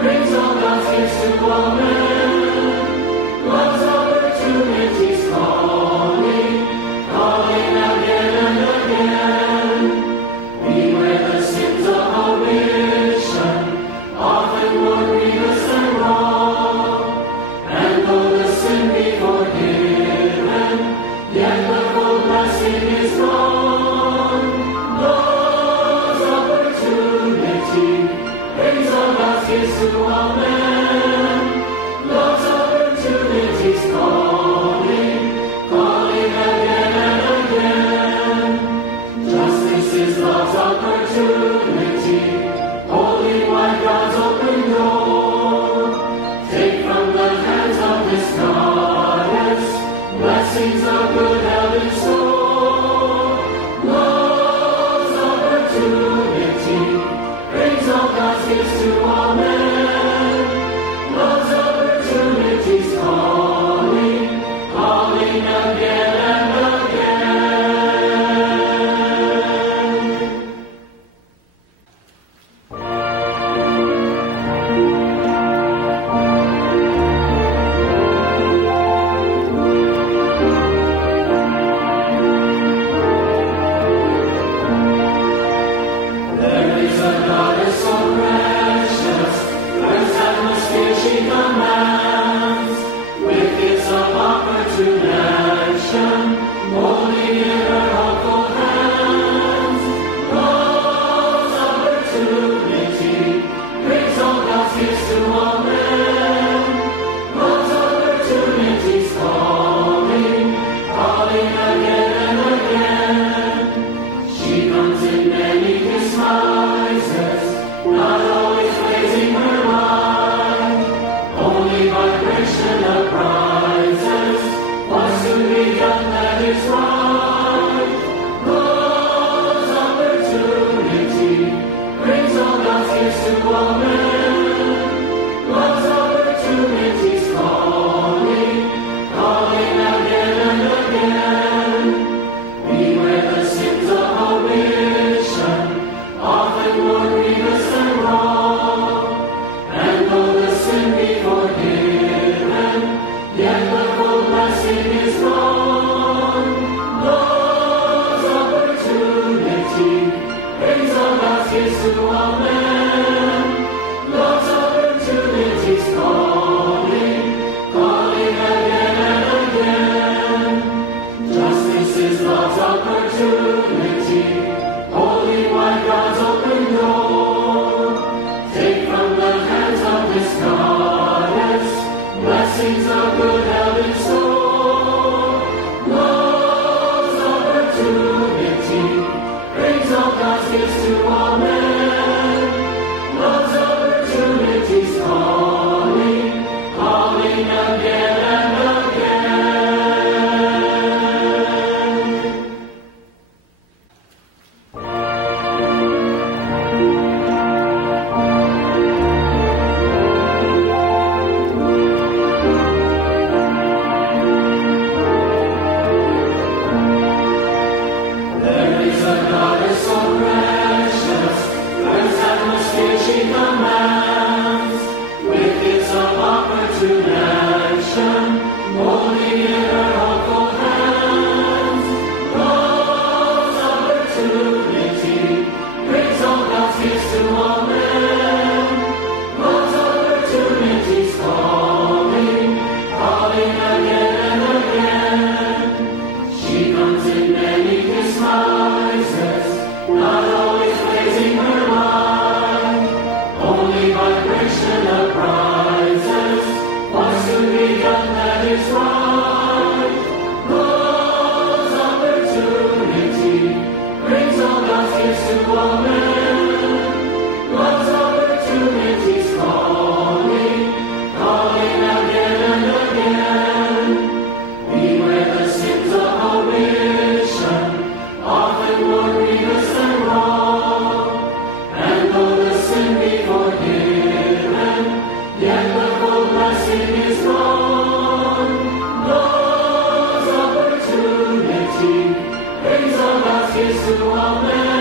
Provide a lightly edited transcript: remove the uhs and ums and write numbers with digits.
brings all God's gifts to all men. Love's opportunities calling, calling again and again. Beware the sins of omission, often more grievous and wrong. And though the sin be forgiven, yet the full blessing is gone. Love's opportunity brings all God's gifts to all men. Love's opportunities calling, calling again and again. Justice is love's opportunity, holding wide God's open door. Take from the hands of this goddess blessings of good health in store. Love's opportunity brings all God's gifts to all men. Love's opportunities calling, calling again and again. There is a goddess so precious, whose atmosphere she commands, with gifts of opportune action, holding in her helpful hands. Love's opportunity brings all God's gifts to all men. Love's opportunities calling, calling again and again. She comes in many disguises, not always raising her light. Only vibration of prizes, what's to be done that is right. Love's opportunity brings all God's gifts to all men. Love's opportunities calling, calling again and again. Beware the sins of omission, often more grievous and wrong. And though the sin be forgiven, yet the full blessing is gone. Love's opportunity brings all God's gifts to all men. Love's opportunities calling, calling again and again. Justice is love's opportunity, holding wide God's open door. Take from the hands of this goddess blessings of good health in store. Love's opportunity brings all God's gifts to all men. Love's opportunities calling, calling again and again. There is a goddess so precious, whose atmosphere she commands, with gifts of opportune action, holding in her helpful hands. Love's opportunity brings all God's gifts to all men. Love's opportunities calling, calling again and again. She comes in many disguises, not always raising her light. Only vibration of prizes, what's to be done that is right. Love's opportunity brings all God's gifts to all men. Love's opportunities calling, calling again and again. Beware the sins of omission, often more grievous and wrong. And though the sin be forgiven, yet the full blessing is gone. Love's opportunity brings all God's gifts to all men.